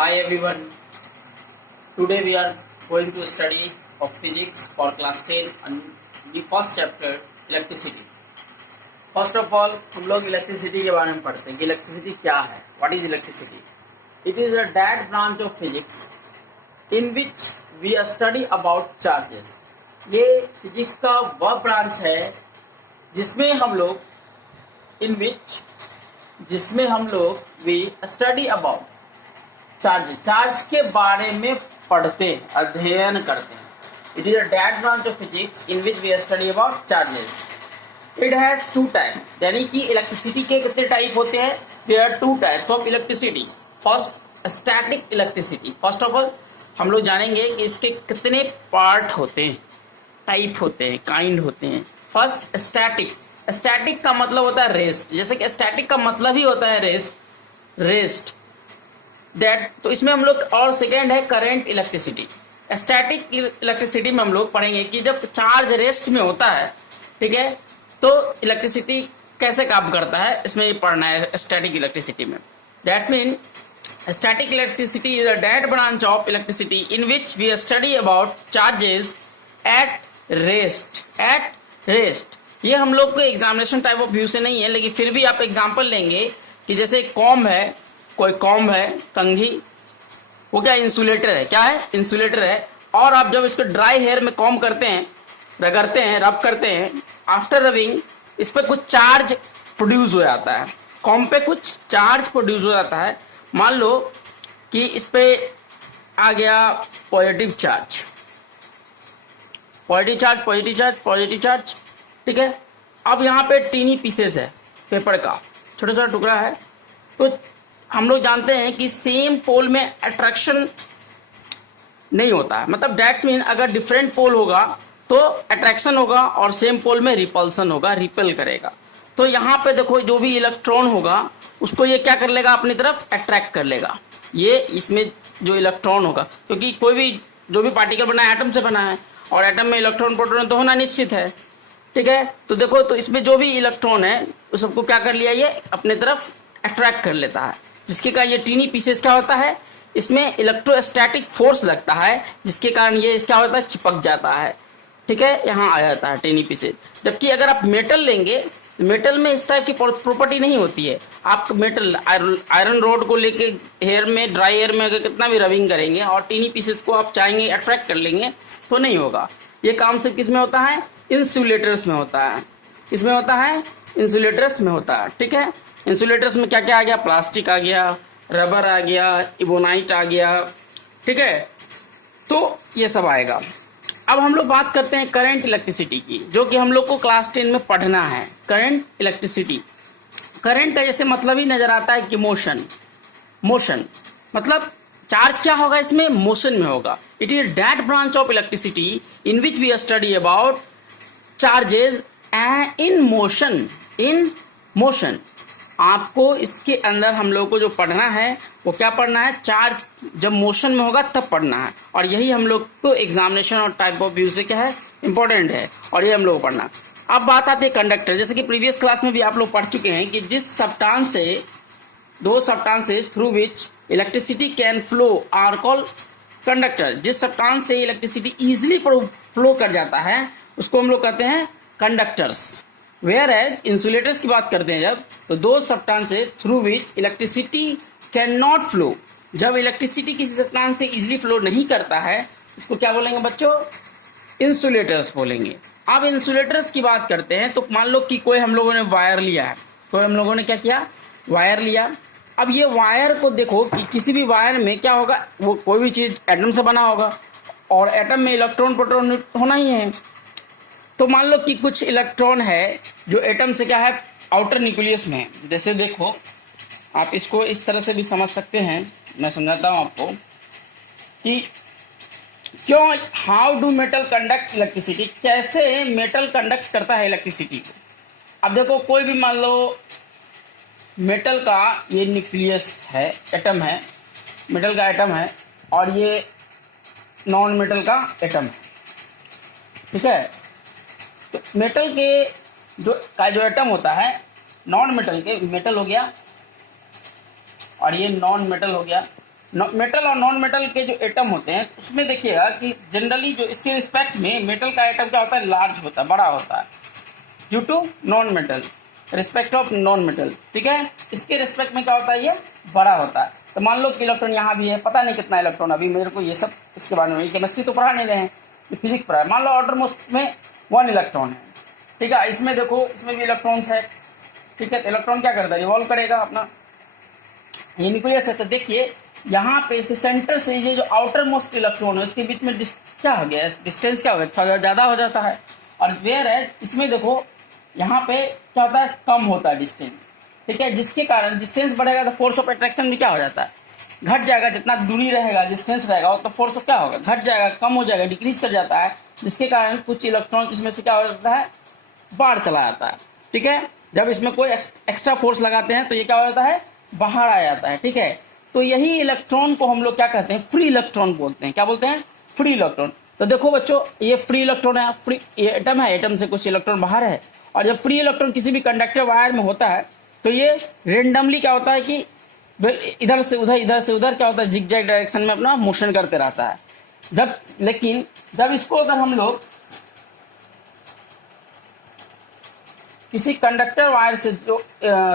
Hi everyone. Today we are going to study of physics for class 10 and the first chapter electricity. First of all हम लोग electricity के बारे में पढ़ते हैं कि इलेक्ट्रिसिटी क्या है. What is electricity? It is a that branch of physics in which we study about charges. ये फिजिक्स का वह ब्रांच है जिसमें हम लोग we study about चार्ज के बारे में पढ़ते हैं, अध्ययन करते हैं. It is a that branch of physics in which we study about charges. It has two types. यानी कि इलेक्ट्रिसिटी के कितने टाइप होते हैं? There are two types of electricity. First, static electricity. First of all, हम लोग जानेंगे कि इसके कितने पार्ट होते हैं, टाइप होते हैं, काइंड होते हैं. First, static. स्टैटिक का मतलब होता है रेस्ट. जैसे कि स्टैटिक का मतलब ही होता है रेस्ट दैट. तो इसमें हम लोग, और सेकेंड है करंट इलेक्ट्रिसिटी. स्टैटिक इलेक्ट्रिसिटी में हम लोग पढ़ेंगे कि जब चार्ज रेस्ट में होता है, ठीक है, तो इलेक्ट्रिसिटी कैसे काम करता है, इसमें ये पढ़ना है स्टैटिक इलेक्ट्रिसिटी में. That's mean static electricity is a that branch of electricity in which we study about charges at rest. ये हम लोग को एग्जामिनेशन टाइप ऑफ व्यू से नहीं है, लेकिन फिर भी आप एग्जाम्पल लेंगे कि जैसे कोई कॉम्ब है, कंघी, वो क्या इंसुलेटर है, क्या है, इंसुलेटर है. और आप जब इसको ड्राई हेयर में कॉम्ब करते हैं, रब करते हैं, आफ्टर रबिंग इस पर कुछ चार्ज प्रोड्यूस हो जाता है. कॉम्ब पे कुछ चार्ज प्रोड्यूस हो जाता है. मान लो कि इस पे आ गया पॉजिटिव चार्ज, ठीक है. अब यहाँ पे टीनी पीसेस है, पेपर का छोटा टुकड़ा है. तो हम लोग जानते हैं कि सेम पोल में अट्रैक्शन नहीं होता है. मतलब दैट्स मीन अगर डिफरेंट पोल होगा तो अट्रैक्शन होगा और सेम पोल में रिपल्सन होगा, रिपेल करेगा. तो यहाँ पे देखो, जो भी इलेक्ट्रॉन होगा उसको ये क्या कर लेगा, अपनी तरफ अट्रैक्ट कर लेगा. ये इसमें जो इलेक्ट्रॉन होगा, क्योंकि जो भी पार्टिकल बना है एटम से बना है, और एटम में इलेक्ट्रॉन प्रोटॉन तो होना निश्चित है, ठीक है. तो देखो, तो इसमें जो भी इलेक्ट्रॉन है उस सबको क्या कर लिया, ये अपने तरफ अट्रैक्ट कर लेता है, जिसके कारण ये टीनी पीसेस क्या होता है, इसमें इलेक्ट्रोस्टैटिक फोर्स लगता है, जिसके कारण ये क्या होता है, चिपक जाता है, ठीक है, यहाँ आ जाता है टीनी पीसेस. जबकि अगर आप मेटल लेंगे तो मेटल में इस टाइप की प्रॉपर्टी नहीं होती है. आप मेटल आयरन रोड को लेके ड्राई एयर में अगर कितना भी रबिंग करेंगे और टीनी पीसेस को आप चाहेंगे अट्रैक्ट कर लेंगे तो नहीं होगा. ये काम सिर्फ किस में होता है, इंसुलेटर्स में होता है. इसमें होता है, इंसुलेटर्स में होता है, ठीक है. इंसुलेटर्स में क्या क्या आ गया, प्लास्टिक आ गया, रबर आ गया, इबोनाइट आ गया, ठीक है. तो ये सब आएगा. अब हम लोग बात करते हैं करंट इलेक्ट्रिसिटी की, जो कि हम लोग को क्लास 10 में पढ़ना है. करंट इलेक्ट्रिसिटी, करंट का जैसे मतलब ही नजर आता है कि मोशन. मतलब चार्ज क्या होगा, इसमें मोशन में होगा. It is that branch of electricity in which we study about charges in motion. आपको इसके अंदर हम लोग को जो पढ़ना है वो क्या पढ़ना है, चार्ज जब मोशन में होगा तब पढ़ना है. और यही हम लोग को एग्जामिनेशन और टाइप ऑफ व्यू से क्या है, इंपॉर्टेंट है, और ये हम लोग को पढ़ना. अब बात आती है कंडक्टर. जैसे कि प्रीवियस क्लास में भी आप लोग पढ़ चुके हैं कि दो substances through which electricity can flow are called conductor. जिस सब्सटेंस से इलेक्ट्रिसिटी इजिली फ्लो कर जाता है उसको हम लोग कहते हैं कंडक्टर्स. वेयर एज इंसुलेटर्स की बात करते हैं जब, तो दो substances through which electricity can not flow. जब इलेक्ट्रिसिटी किसी सब्सटेंस से इजिली फ्लो नहीं करता है उसको क्या बोलेंगे बच्चों, इंसुलेटर्स बोलेंगे. अब इंसुलेटर्स की बात करते हैं तो मान लो कि कोई हम लोगों ने वायर लिया है, क्या किया, वायर लिया. अब ये वायर को देखो कि किसी भी वायर में क्या होगा, वो कोई भी चीज़ एटम से बना होगा, और एटम में इलेक्ट्रॉन प्रोटॉन होना ही है. तो मान लो कि कुछ इलेक्ट्रॉन है जो एटम से क्या है, आउटर न्यूक्लियस में है. जैसे देखो, आप इसको इस तरह से भी समझ सकते हैं, मैं समझाता हूँ आपको कि क्यों, how do metal conduct electricity, कैसे मेटल कंडक्ट करता है इलेक्ट्रिसिटी को. अब देखो, कोई भी मान लो मेटल का ये न्यूक्लियस है, एटम है, मेटल का एटम है, और ये नॉन मेटल का एटम है, ठीक है. तो मेटल के जो एटम होता है, नॉन मेटल के, मेटल हो गया और ये नॉन मेटल हो गया, मेटल और नॉन मेटल के जो एटम होते हैं उसमें देखिएगा कि जनरली जो इसके रिस्पेक्ट में मेटल का एटम क्या होता है, लार्ज होता है, बड़ा होता है, due to non metal, respect of non metal, ठीक है। इसके रिस्पेक्ट में क्या होता है, ये बड़ा होता है। तो मान लो कि इलेक्ट्रॉन यहाँ भी है, पता नहीं कितना इलेक्ट्रॉन, अभी मेरे को ये सब इसके बारे में, केमिस्ट्री तो पढ़ा नहीं रहे हैं, ये फिजिक्स पढ़ा है। मान लो ऑर्डर मोस्ट में 1 इलेक्ट्रॉन है, ठीक है। इसमें देखो, इसमें भी इलेक्ट्रॉन्स है, ठीक है। तो इलेक्ट्रॉन क्या करता है, रिवॉल्व करेगा अपना, ये न्यूक्लियस है। तो देखिए यहाँ पे इसके सेंटर से ये जो आउटर मोस्ट इलेक्ट्रॉन है उसके बीच में क्या हो गया, डिस्टेंस क्या हो गया, ज़्यादा हो जाता है। और वेयर है इसमें देखो यहाँ पे क्या होता है, कम होता है डिस्टेंस, ठीक है। जिसके कारण डिस्टेंस बढ़ेगा तो फोर्स ऑफ अट्रैक्शन भी क्या हो जाता है, घट जाएगा। जितना दूरी रहेगा, डिस्टेंस रहेगा, तो फोर्स ऑफ क्या होगा, घट जाएगा, कम हो जाएगा, डिक्रीज कर जाता है। जिसके कारण कुछ इलेक्ट्रॉन इसमें से क्या हो जाता है, बाहर चला जाता है, ठीक है। जब इसमें कोई एक्स्ट्रा फोर्स लगाते हैं तो ये क्या हो जाता है, बाहर आ जाता है, ठीक है। तो यही इलेक्ट्रॉन को हम लोग क्या कहते हैं, फ्री इलेक्ट्रॉन बोलते हैं। क्या बोलते हैं, फ्री इलेक्ट्रॉन। तो देखो बच्चों, ये फ्री इलेक्ट्रॉन है, फ्री ये एटम है, एटम से कुछ इलेक्ट्रॉन बाहर है। और जब फ्री इलेक्ट्रॉन किसी भी कंडक्टर वायर में होता है तो ये रेंडमली क्या होता है कि इधर से उधर क्या होता है, जिगजैग डायरेक्शन में अपना मोशन करते रहता है। लेकिन जब इसको अगर हम लोग किसी कंडक्टर वायर से जो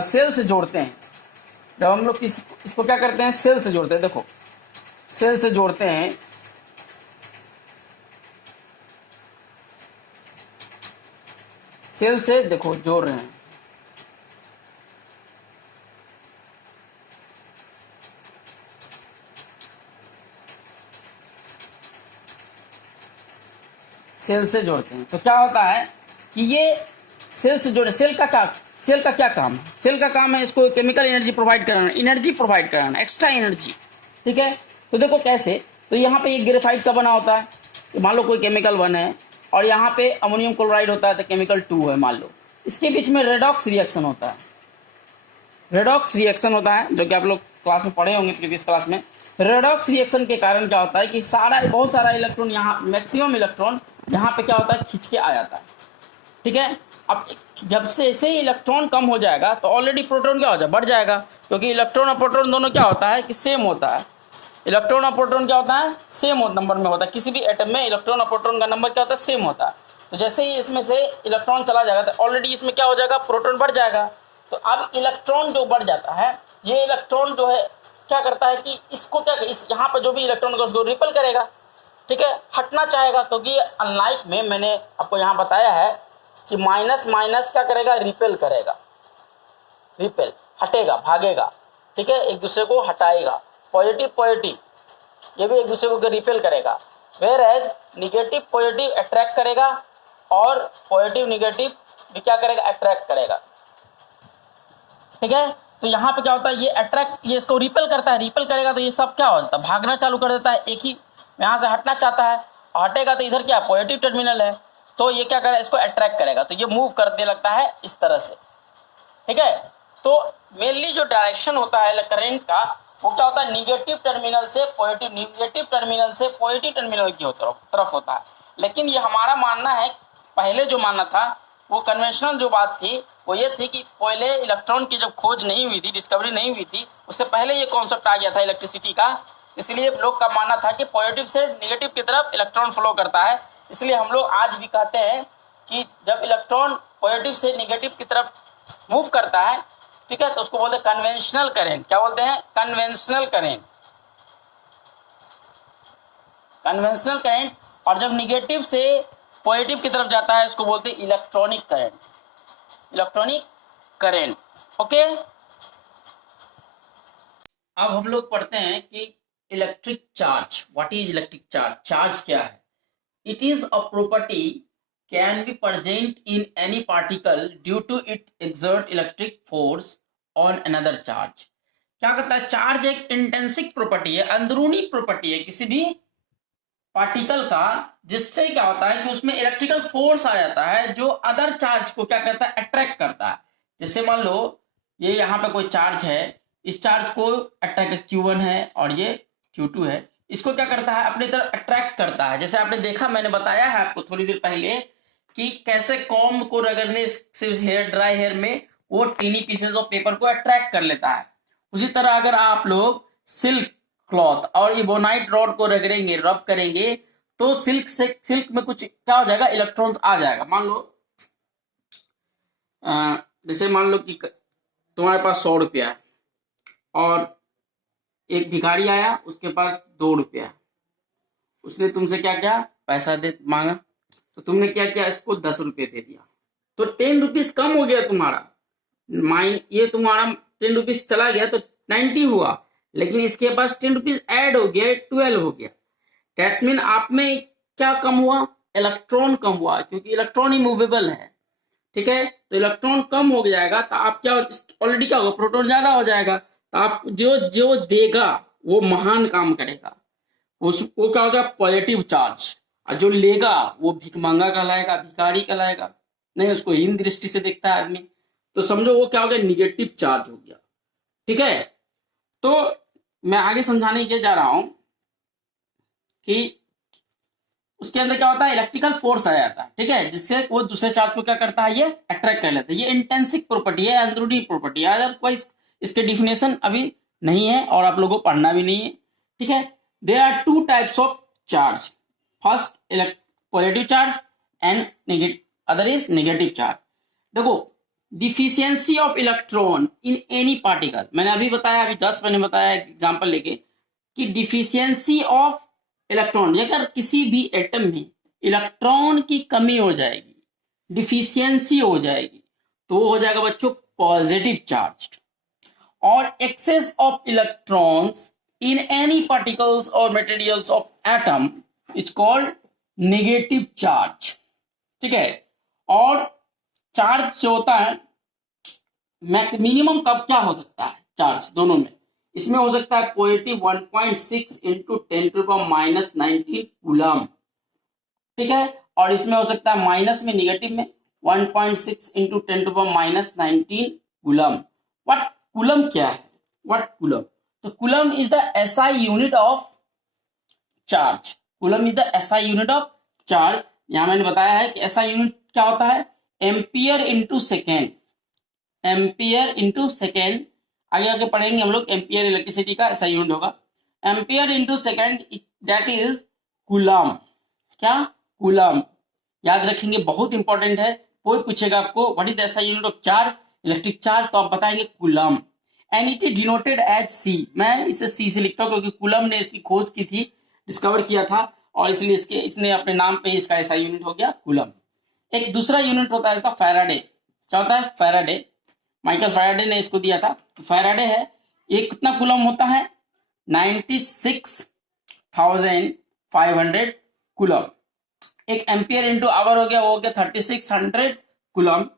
सेल से जोड़ते हैं, जब हम लोग इसको क्या करते हैं, सेल से जोड़ते हैं, देखो सेल से जोड़ते हैं, सेल से देखो जोड़ रहे हैं, सेल से जोड़ते हैं। तो क्या होता है कि ये सेल से जोड़े, सेल का क्या काम है, सेल का काम है इसको केमिकल एनर्जी प्रोवाइड कराना, एक्स्ट्रा एनर्जी, ठीक है। तो देखो कैसे, तो यहाँ पे ये ग्रेफाइट का बना होता है, तो मान लो कोई केमिकल 1 है और यहाँ पे अमोनियम क्लोराइड होता है, तो केमिकल 2 है मान लो। इसके बीच में रेडॉक्स रिएक्शन होता है, जो कि आप लोग क्लास में पढ़े होंगे, प्रीवियस क्लास में। रेडॉक्स रिएक्शन के कारण क्या होता है कि बहुत सारा इलेक्ट्रॉन, यहाँ मैक्सिमम इलेक्ट्रॉन यहाँ पे क्या होता है, खींच के आ जाता है, ठीक है। अब जब से ऐसे ही इलेक्ट्रॉन कम हो जाएगा तो ऑलरेडी प्रोटॉन क्या हो जाए, बढ़ जाएगा, क्योंकि इलेक्ट्रॉन और प्रोटॉन दोनों क्या होता है कि सेम होता है। इलेक्ट्रॉन और प्रोटॉन क्या होता है, सेम नंबर में होता है। किसी भी एटम में इलेक्ट्रॉन और प्रोटॉन का नंबर क्या होता है, सेम होता है। तो जैसे ही इसमें से इलेक्ट्रॉन चला जाएगा तो ऑलरेडी इसमें क्या हो जाएगा, प्रोटॉन बढ़ जाएगा। तो अब इलेक्ट्रॉन जो बढ़ जाता है, ये इलेक्ट्रॉन जो है क्या करता है कि इसको क्या, इस यहाँ पर जो भी इलेक्ट्रॉन होगा उसको रिपेल करेगा, ठीक है, हटना चाहेगा। क्योंकि अनलाइक में मैंने आपको यहाँ बताया है कि माइनस माइनस क्या करेगा, रिपेल करेगा, रिपेल हटेगा, भागेगा, ठीक है, एक दूसरे को हटाएगा। पॉजिटिव ये भी एक दूसरे को रिपेल करेगा। Whereas negative positive attract करेगा और पॉजिटिव निगेटिव भी क्या करेगा, अट्रैक्ट करेगा, ठीक है। तो यहाँ पे क्या होता है, ये इसको रिपेल करता है, रिपेल करेगा तो ये सब क्या होता है, भागना चालू कर देता है। एक ही यहाँ से हटना चाहता है, हटेगा तो इधर क्या पॉजिटिव टर्मिनल है, तो ये क्या करेगा, इसको अट्रैक्ट करेगा, तो ये मूव करने लगता है इस तरह से, ठीक है। तो मेनली जो डायरेक्शन होता है करंट का, वो क्या होता है, निगेटिव टर्मिनल से पॉजिटिव टर्मिनल की तरफ होता है। लेकिन ये हमारा मानना है, पहले जो मानना था वो कन्वेंशनल जो बात थी वो ये थी कि पहले इलेक्ट्रॉन की जब खोज नहीं हुई थी, डिस्कवरी नहीं हुई थी, उससे पहले ये कॉन्सेप्ट आ गया था इलेक्ट्रिसिटी का। इसलिए लोग का मानना था कि पॉजिटिव से निगेटिव की तरफ इलेक्ट्रॉन फ्लो करता है। इसलिए हम लोग आज भी कहते हैं कि जब इलेक्ट्रॉन पॉजिटिव से निगेटिव की तरफ मूव करता है, ठीक है, तो उसको बोलते हैं कन्वेंशनल करंट। क्या बोलते हैं, कन्वेंशनल करंट। और जब निगेटिव से पॉजिटिव की तरफ जाता है, इसको बोलते हैं इलेक्ट्रॉनिक करंट। ओके, अब हम लोग पढ़ते हैं कि electric charge, what is electric charge, charge क्या है। It is a property can be present in any particle due to it exert electric force on another charge. क्या कहता है, चार्ज एक इंटेंसिक प्रॉपर्टी है, अंदरूनी प्रॉपर्टी है किसी भी पार्टिकल का, जिससे क्या होता है कि उसमें इलेक्ट्रिकल फोर्स आ जाता है जो अदर चार्ज को क्या करता है, अट्रैक्ट करता है। जैसे मान लो ये यहाँ पे कोई चार्ज है, इस चार्ज को अट्रैक्ट Q1 है और ये Q2 है, इसको क्या करता है, अपनी तरफ अट्रैक्ट करता है। जैसे आपने देखा, मैंने बताया है आपको थोड़ी देर पहले कि कैसे कॉम्ब को रगड़ने से हेयर, ड्राई हेयर में वो टीनी पीसेज ऑफ पेपर को अट्रैक्ट कर लेता है। उसी तरह अगर आप लोग सिल्क क्लॉथ और इबोनाइट रॉड को रगड़ेंगे, रब करेंगे, तो सिल्क में कुछ क्या हो जाएगा, इलेक्ट्रॉन्स आ जाएगा। मान लो जैसे मान लो कि तुम्हारे पास 100 रुपया है और एक भिखारी आया, उसके पास 2 रुपया है। उसने तुमसे क्या क्या पैसा दे मांगा, तो तुमने क्या किया, इसको 10 रुपये दे दिया, तो 10 रुपीज कम हो गया तुम्हारा। ये तुम्हारा 10 रुपीज चला गया तो 90 हुआ, लेकिन इसके पास 10 रुपीज ऐड हो गया, 12 हो गया। दैट्स मीन आप में क्या कम हुआ, इलेक्ट्रॉन कम हुआ, क्योंकि इलेक्ट्रॉन ही मूवेबल है। ठीक है, तो इलेक्ट्रॉन कम हो जाएगा तो आप क्या, ऑलरेडी क्या होगा, प्रोटॉन ज्यादा हो जाएगा, तो आप जो जो देगा वो महान काम करेगा, वो क्या होगा, पॉजिटिव चार्ज। और जो लेगा वो भिखमंगा कहलाएगा, भिखारी कहलाएगा, नहीं उसको हीन दृष्टि से देखता है आदमी, तो समझो वो क्या हो गया, निगेटिव चार्ज हो गया। ठीक है, तो मैं आगे समझाने के जा रहा हूं कि उसके अंदर क्या होता है, इलेक्ट्रिकल फोर्स आ जाता है। ठीक है, जिससे वो दूसरे चार्ज को क्या करता है, ये अट्रैक्ट कर लेता है। ये इंटेंसिक प्रॉपर्टी है, अंदरूनी प्रॉपर्टी है, अदरवाइज इसके डिफिनेशन अभी नहीं है और आप लोगों को पढ़ना भी नहीं है। ठीक है, there are 2 types of charge, first positive charge and negative, other is negative charge. देखो, deficiency of electron in any particle, मैंने अभी बताया, अभी जस्ट मैंने बताया एग्जाम्पल लेके कि डिफिशियंसी ऑफ इलेक्ट्रॉन, अगर किसी भी एटम में इलेक्ट्रॉन की कमी हो जाएगी, डिफिशियंसी हो जाएगी, तो वो हो जाएगा बच्चों पॉजिटिव चार्ज। और excess of electrons in any particles और materials of atom is called negative charge. ठीक है, और चार्ज जो होता है मिनिमम कब क्या हो सकता है, चार्ज दोनों में, इसमें हो सकता है पॉजिटिव 1.6 इंटू 10⁻19 कूलम। ठीक है, और इसमें हो सकता है माइनस में, निगेटिव में 1.6 इंटू 10⁻19 कूलम। व्हाट कूलम क्या है, व्हाट कूलम, तो coulomb is the SI unit of charge, coulomb is the SI unit of charge. यहां मैंने बताया है कि एसआई यूनिट क्या होता है, ampere into second, ampere into second, आगे आगे पढ़ेंगे हम लोग, एम्पियर इलेक्ट्रिसिटी का ऐसा यूनिट होगा, ampere into second, that is coulomb. क्या, कूलम, याद रखेंगे, बहुत इंपॉर्टेंट है। कोई पूछेगा आपको what is the SI unit of charge, electric charge, तो आप बताएंगे coulomb, and it is denoted as C. मैं इसे सी से लिखता हूँ क्योंकि कूलम ने इसकी खोज की थी, डिस्कवर किया था, और इसलिए इसने अपने नाम पे इसका एसआई यूनिट हो गया कूलम। एक दूसरा यूनिट होता है इसका फैराडे। क्या होता है, फैराडे, माइकल फैराडे ने इसको दिया था। तो फैराडे है, ये कितना कूलम होता है, 96,500 कूलम। एक एम्पियर इंटू आवर हो गया, वो हो गया 3600 कूलम,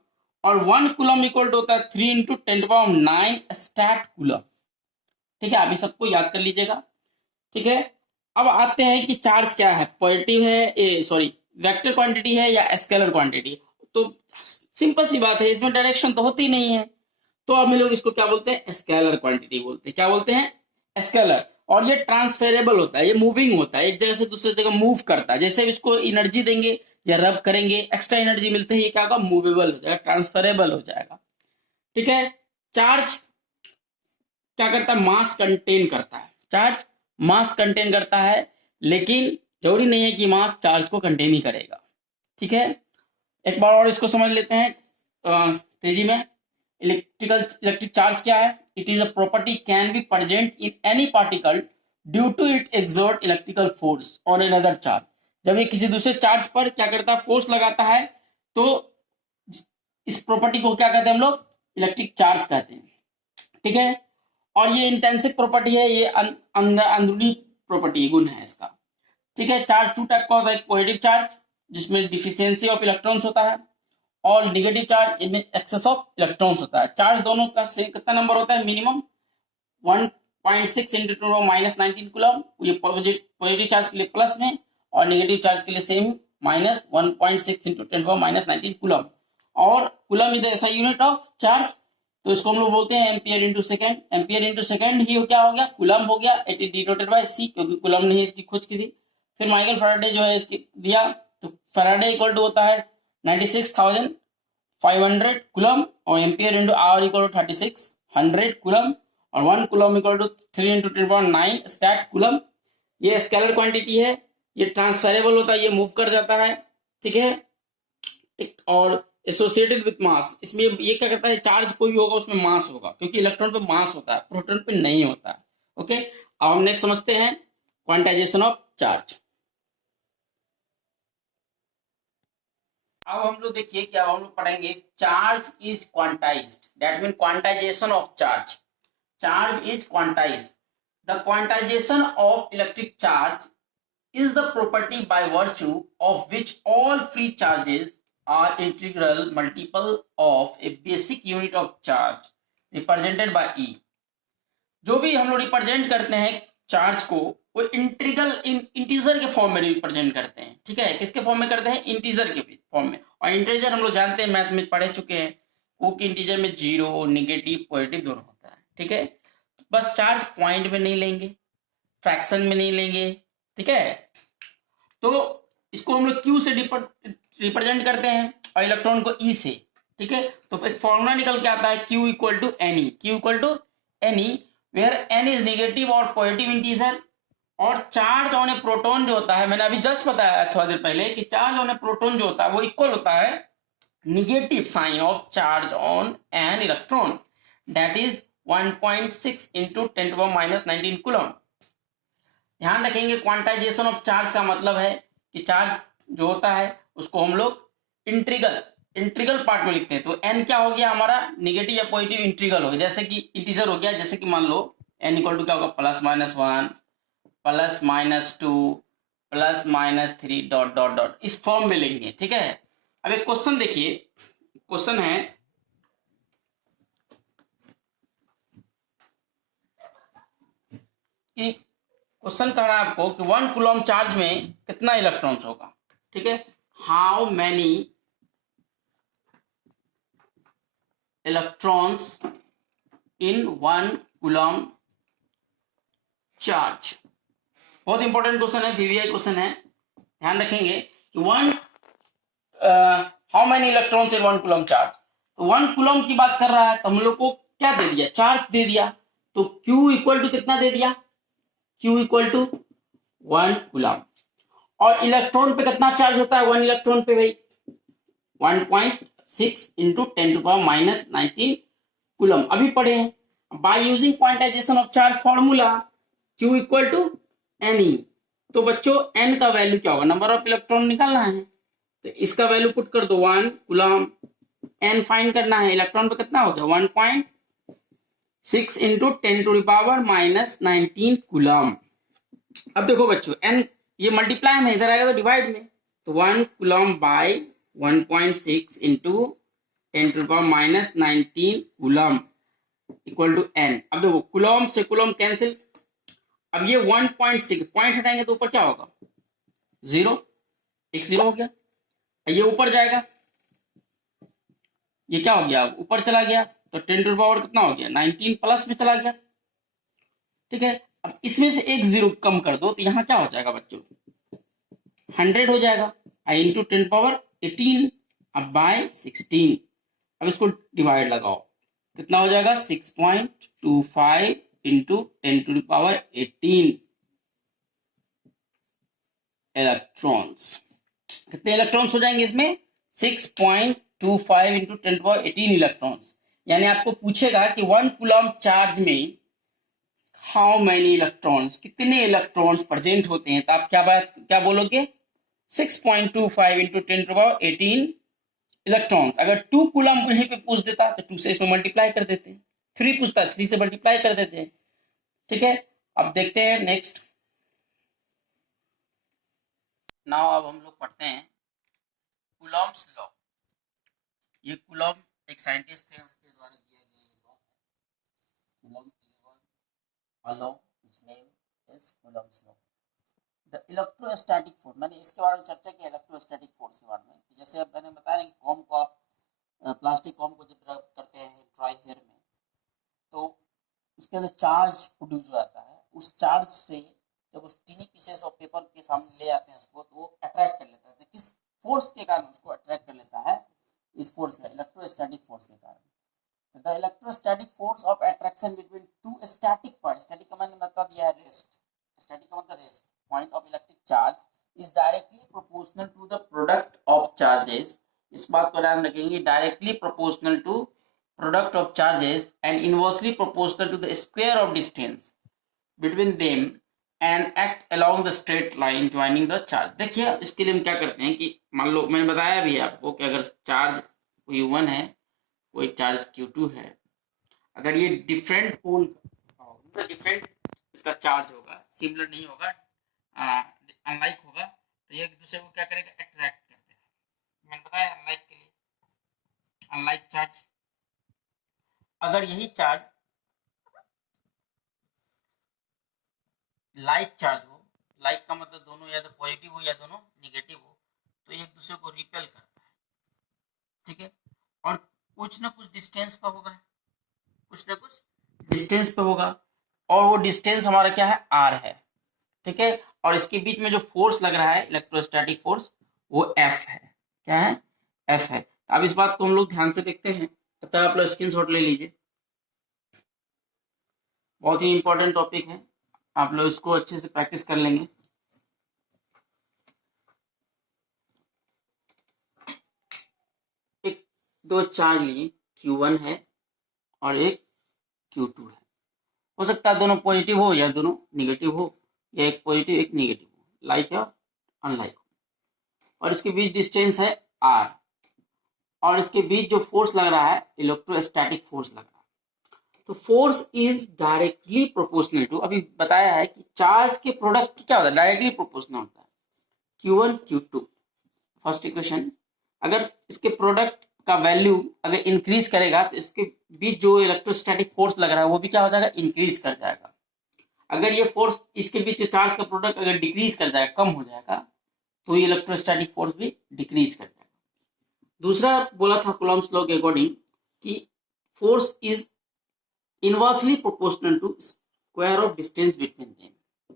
और 1 कूलम इक्वल टू होता है 3 इंटू 10⁻9 स्टैट कूलम। ठीक है, अभी सबको याद कर लीजिएगा। ठीक है, अब आते हैं कि चार्ज क्या है, पॉजिटिव है, सॉरी वेक्टर क्वांटिटी है या स्केलर क्वांटिटी। तो सिंपल सी बात है, इसमें डायरेक्शन तो होती नहीं है, तो हम लोग इसको क्या बोलते हैं, स्केलर क्वांटिटी बोलते हैं। क्या बोलते हैं, स्केलर। और ये ट्रांसफेरेबल होता है, ये मूविंग होता है, एक जगह से दूसरी जगह मूव करता है। जैसे इसको एनर्जी देंगे या रब करेंगे, एक्स्ट्रा एनर्जी मिलते ही ये क्या होगा, मूवेबल हो जाएगा, ट्रांसफरेबल हो जाएगा। ठीक है, चार्ज क्या करता है, मास कंटेन करता है, चार्ज मास कंटेन करता है, लेकिन जरूरी नहीं है कि मास चार्ज को कंटेन ही करेगा। ठीक है, एक बार और इसको समझ लेते हैं तेजी में। इलेक्ट्रिक चार्ज क्या है, it is a property can be present in any particle due to it exert electrical force on another charge. जब ये किसी दूसरे चार्ज पर क्या करता है, फोर्स लगाता है, तो इस प्रॉपर्टी को क्या कहते हैं हम लोग, इलेक्ट्रिक चार्ज कहते हैं। ठीक है, और ये इंटेंसिक प्रॉपर्टी है, ये अंदरूनी प्रॉपर्टी गुण है इसका। ठीक है, चार्ज 2 टाइप का होता है, एक पॉजिटिव चार्ज जिसमें डिफिशियंसी ऑफ इलेक्ट्रॉन्स होता है, और नेगेटिव चार्ज इनमें एक्सेस ऑफ इलेक्ट्रॉन्स होता है। चार्ज दोनों का सेम कितना नंबर होता है, मिनिमम 1.6 इंटू 10⁻19 कूलम, ये पॉजिटिव चार्ज के लिए प्लस में, और नेगेटिव चार्ज के लिए सेम -1.6 इंटू 10⁻19 कूलम। और coulomb is the SI unit of charge, तो इसको हम लोग बोलते हैं ampere into second. Ampere into second ही क्या हो गया, कूलम हो गया, it is denoted by C, क्योंकि कूलम ने ही इसकी खोज की थी। फिर माइकल फैराडे जो है इसकी दिया, तो फैराडे इक्वल टू होता है 96,500 कूलम, और ampere into hour equal to 3600 coulomb, और 1 coulomb equal to 3 into 10⁹ stat coulomb. ये स्केलर क्वांटिटी है, ये ट्रांसफरेबल होता है, ये मूव कर जाता है, ठीक है। और एसोसिएटेड विथ मास, इसमें ये क्या कहता है, चार्ज कोई भी होगा उसमें मास होगा, क्योंकि इलेक्ट्रॉन पे मास होता है, प्रोटॉन पे नहीं होता है। ओके, अब हम नेक्स्ट समझते हैं क्वांटाइजेशन ऑफ चार्ज। अब हम लोग देखिए क्या हम लोग पढ़ेंगे, charge is quantized, that mean quantization of charge. Charge is quantized, the quantization of electric charge is the property by virtue of which all free charges are integral multiple of a basic unit of charge represented by E। जो भी हम लोग represent करते हैं charge को, वो integral integer के form में रिप्रेजेंट करते हैं, ठीक है। किसके फॉर्म में करते हैं, इंटीजर के फॉर्म में। और इंटीजर हम लोग जानते हैं, मैथ में पढ़े चुके हैं, वो कि इंटीजर में जीरो, निगेटिव, पॉजिटिव दोनों होता है, ठीक है। बस चार्ज पॉइंट में नहीं लेंगे, फ्रैक्शन में नहीं लेंगे, ठीक है। तो इसको हम लोग क्यू से रिप्रेजेंट करते हैं और इलेक्ट्रॉन को ई से, ठीक है। तो फिर फॉर्मूला निकल के आता है Q equal to n e, Q equal to n e, where n is negative और पॉजिटिव इंटीजर। और चार्ज ऑन ए प्रोटॉन जो होता है, मैंने अभी जस्ट बताया थोड़ा देर पहले कि चार्ज ऑन ए प्रोटॉन जो होता है वो इक्वल होता है negative sign of charge on an electron, that is 1.6 into 10⁻⁹ coulomb. ध्यान रखेंगे, क्वांटाइजेशन ऑफ चार्ज का मतलब है कि चार्ज जो होता है उसको हम लोग इंट्रीगल पार्ट में लिखते हैं। तो एन क्या हो गया हमारा, निगेटिव या पॉजिटिव इंट्रीगल हो गया, जैसे कि इंटीजर हो गया, जैसे कि मान लो एन इक्वल टू क्या होगा, +-1 +-2 +-3 डॉट डॉट डॉट, इस फॉर्म में लिखेंगे, ठीक है। अब एक क्वेश्चन देखिए, क्वेश्चन है कि क्वेश्चन कह रहा है आपको कि 1 कूलम चार्ज में कितना इलेक्ट्रॉन्स होगा, ठीक है। How many electrons in 1 coulomb charge. बहुत इंपॉर्टेंट क्वेश्चन है, वीवीआई क्वेश्चन है, ध्यान रखेंगे कि how many electrons in 1 coulomb charge. तो 1 कूलम की बात कर रहा है, तो हम लोग को क्या दे दिया, चार्ज दे दिया। तो Q इक्वल टू कितना दे दिया, Q इक्वल टू 1 कूलम। और इलेक्ट्रॉन पे कितना चार्ज होता है 1 इलेक्ट्रॉन पे भाई, 1.6 इंटू 10⁻⁹ कूलम, अभी पढ़े हैं। By using quantization of charge formula Q equal to n e. तो बच्चों n का वैल्यू क्या होगा, नंबर ऑफ इलेक्ट्रॉन निकालना है, तो इसका वैल्यू पुट कर दो 1 कूलम, n फाइंड करना है, इलेक्ट्रॉन पे कितना हो गया 1.6 इंटू 10⁻⁻⁹ कूलम। अब देखो बच्चों n ये मल्टीप्लाई में, इधर आएगा तो डिवाइड में, तो 1 coulomb by 1.6 into 10⁻⁹ coulomb equal to n। अब देखो कूलम से कूलम कैंसिल, अब ये 1.6 पॉइंट हटाएंगे तो ऊपर क्या होगा 0, एक 0 हो गया, ये ऊपर जाएगा, ये क्या हो गया ऊपर चला गया, तो 10⁻⁻ कितना हो गया 19 प्लस में चला गया, ठीक है। अब इसमें से एक 0 कम कर दो तो यहाँ क्या हो जाएगा बच्चों 100 हो जाएगा, आई इंटू 10⁻18 अब बाय 16। अब इसको डिवाइड लगाओ, कितना हो जाएगा 6.25 इंटू 10⁻18 इलेक्ट्रॉन्स। कितने इलेक्ट्रॉन्स हो जाएंगे इसमें 6.25 इंटू 10⁻18 इलेक्ट्रॉन्स। यानी आपको पूछेगा कि 1 कूलम चार्ज में हाउ मैनी इलेक्ट्रॉन्स, कितने इलेक्ट्रॉन्स प्रेजेंट होते हैं, तो आप क्या बोलोगे 6.25 इंटू 10⁻18 इलेक्ट्रॉन्स। अगर 2 कूलम यहीं पे पूछ देता तो 2 से इसमें मल्टीप्लाई कर देते हैं, 3 पूछता है 3 से मल्टीप्लाई कर देते हैं, ठीक है। अब देखते हैं नेक्स्ट। नाउ अब हम लोग पढ़ते हैं कूलम्स लॉ। ये कूलम एक साइंटिस्ट थे, उनके द्वारा दिया गया ये लॉ है, coulomb a law whose name is Coulomb's law। The electrostatic force, मैंने इसके बारे में चर्चा की इलेक्ट्रोस्टैटिक फोर्स के बारे में, जैसे अब मैंने बताया कि कॉम को आप प्लास्टिक कॉम को जब रब करते हैं ड्राई हेयर में, तो उसके अंदर चार्ज प्रोड्यूस हो जाता है, उस चार्ज से जब उस टीनी पीसेस ऑफ पेपर के सामने ले आते हैं उसको, तो वो अट्रैक्ट कर लेता है। किस फोर्स के कारण उसको अट्रैक्ट कर लेता है, इस फोर्स का, इलेक्ट्रोस्टैटिक फोर्स के कारण। The electrostatic force of attraction between two static point, static का मैंने बता दिया है रेस्ट, स्टैटिक का मतलब rest point of electric charge is directly proportional to the product of charges. इस बात को ध्यान रखेंगे, directly proportional to product of charges and inversely proportional to the square of distance between them and act along the straight line joining the charge. देखिए इसके लिए हम क्या करते हैं कि मान लो मैंने बताया भी है आपको कि अगर चार्ज Q1 है, कोई चार्ज Q2 है, अगर ये डिफरेंट पोल डिफरेंट इसका चार्ज होगा, सिमिलर नहीं होगा, अनलाइक होगा, तो ये एक दूसरे को क्या करेगा, अट्रैक्ट करते हैं। मैंने बताया अनलाइक के लिए, अनलाइक चार्ज, अगर यही चार्ज लाइक चार्ज हो, लाइक का मतलब दोनों या तो पॉजिटिव हो या दोनों निगेटिव हो, तो एक दूसरे को रिपेल करता है, ठीक है। और कुछ ना कुछ डिस्टेंस पे होगा, कुछ ना कुछ डिस्टेंस पे होगा, और वो डिस्टेंस हमारा क्या है, r है, ठीक है। और इसके बीच में जो फोर्स लग रहा है, इलेक्ट्रोस्टैटिक फोर्स, वो F है। क्या है, F है। अब इस बात को हम लोग ध्यान से देखते हैं, तब तक आप लोग स्क्रीनशॉट ले लीजिए, बहुत ही इंपॉर्टेंट टॉपिक है, आप लोग इसको अच्छे से प्रैक्टिस कर लेंगे। एक दो चार्ज लिए, Q1 है और एक Q2 है, हो सकता है दोनों पॉजिटिव हो या दोनों निगेटिव हो, या एक पॉजिटिव एक निगेटिव हो, लाइक या अनलाइक हो, और इसके बीच डिस्टेंस है r, और इसके बीच जो फोर्स लग रहा है, इलेक्ट्रोस्टैटिक फोर्स लग रहा है। तो force is directly proportional to, अभी बताया है कि चार्ज के प्रोडक्ट क्या होता है, डायरेक्टली प्रोपोर्शनल होता है, Q1 Q2। फर्स्ट इक्वेशन, अगर इसके प्रोडक्ट का वैल्यू अगर इंक्रीज करेगा तो इसके बीच जो इलेक्ट्रोस्टैटिक फोर्स लग रहा है वो भी क्या हो जाएगा, इंक्रीज कर जाएगा। अगर ये फोर्स इसके बीच चार्ज का प्रोडक्ट अगर डिक्रीज कर जाएगा, कम हो जाएगा, तो ये इलेक्ट्रोस्टैटिक फोर्स भी डिक्रीज कर जाएगा। दूसरा बोला था कूलॉम्स लॉ के अकॉर्डिंग कि force is inversely proportional to square of distance between them.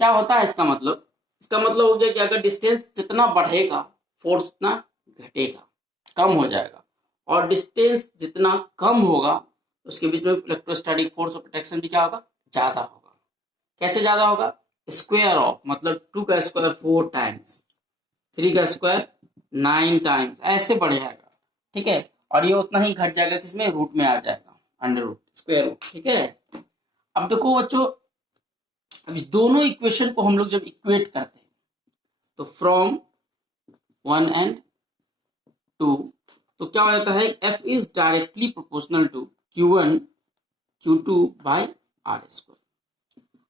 क्या होता है इसका मतलब, इसका मतलब हो गया कि अगर डिस्टेंस जितना बढ़ेगा फोर्स उतना घटेगा, कम हो जाएगा, और डिस्टेंस जितना कम होगा उसके बीच में इलेक्ट्रोस्टैटिक फोर्स ऑफ अट्रैक्शन भी क्या होगा, ज्यादा होगा। कैसे ज्यादा होगा, स्क्वायर ऑफ, मतलब 2 का स्क्वायर 4 टाइम्स, 3 का स्क्वायर 9 टाइम्स, ऐसे बढ़ जाएगा, ठीक है। और ये उतना ही घट जाएगा, किसमें, रूट में आ जाएगा, अंडर रूट, स्क्वायर रूट, ठीक है। अब देखो बच्चों, अब इस दोनों इक्वेशन को हम लोग जब इक्वेट करते हैं तो फ्रॉम 1 and 2, तो क्या हो जाता है, F is directly proportional to Q1 Q2 by R square.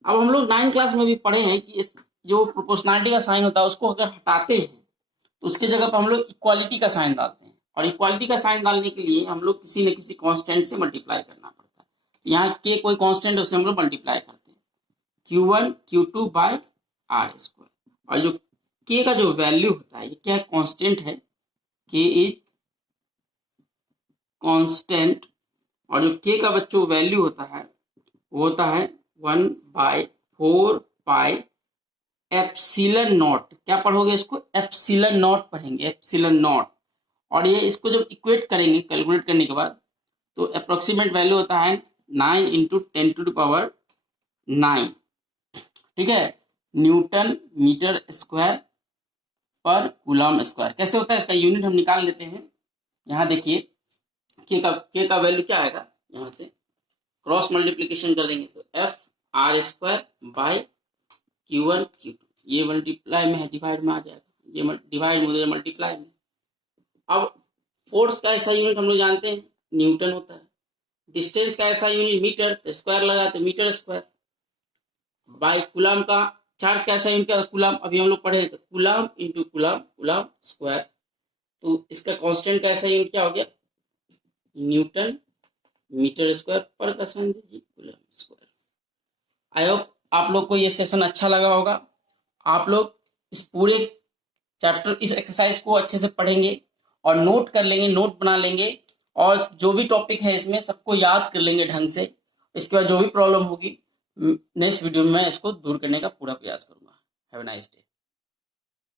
अब हम लोग 9th क्लास में भी पढ़े हैं कि इस जो प्रोपोर्शनलिटी का साइन होता है उसको अगर हटाते हैं तो उसके जगह पर हम लोग इक्वालिटी का साइन डालते हैं, और इक्वालिटी का साइन डालने के लिए हम लोग किसी न किसी कांस्टेंट से मल्टीप्लाई करना पड़ता है। यहाँ के कोई कांस्टेंट है उससे हम लोग मल्टीप्लाई करते हैं, Q1 Q2 by R square. और जो के का जो वैल्यू होता है, ये क्या है, कांस्टेंट है, के इज कांस्टेंट, और जो के का बच्चों वैल्यू होता है वो होता है 1/4 पाई एप्सिलॉन नॉट। क्या पढ़ोगे इसको, एप्सिलॉन नॉट पढ़ेंगे, एप्सिलॉन नॉट। और ये इसको जब इक्वेट करेंगे कैलकुलेट करने के बाद तो अप्रोक्सीमेट वैल्यू होता है 9 × 10⁹, ठीक है, न्यूटन मीटर स्क्वायर पर कूलम स्क्वायर। कैसे होता है इसका यूनिट हम निकाल लेते हैं। यहाँ देखिए के का वैल्यू क्या आएगा, यहाँ से क्रॉस मल्टीप्लीकेशन कर देंगे तो F R² bye Q1 Q2, ये मल्टीप्लाई में है, डिवाइड में आ जाएगा, ये डिवाइड में मल्टीप्लाई में। अब फोर्स का ऐसा यूनिट हम लोग जानते हैं न्यूटन होता है, डिस्टेंस का ऐसा यूनिट मीटर, तो स्क्वायर लगाते मीटर स्क्वायर, बाय कूलम का चार्ज का ऐसा यूनिट क्या, कूलम, अभी हम लोग पढ़े तो coulomb into coulomb, coulomb square. तो इसका कांस्टेंट का ऐसा यूनिट क्या हो गया, न्यूटन मीटर स्क्वायर पर का साइन दीजिए, कूलम स्क्वायर। आई होप आप लोग को ये सेशन अच्छा लगा होगा। आप लोग इस पूरे चैप्टर, इस एक्सरसाइज को अच्छे से पढ़ेंगे और नोट कर लेंगे, नोट बना लेंगे, और जो भी टॉपिक है इसमें सबको याद कर लेंगे ढंग से। इसके बाद जो भी प्रॉब्लम होगी नेक्स्ट वीडियो में मैं इसको दूर करने का पूरा प्रयास करूंगा। Have a nice day.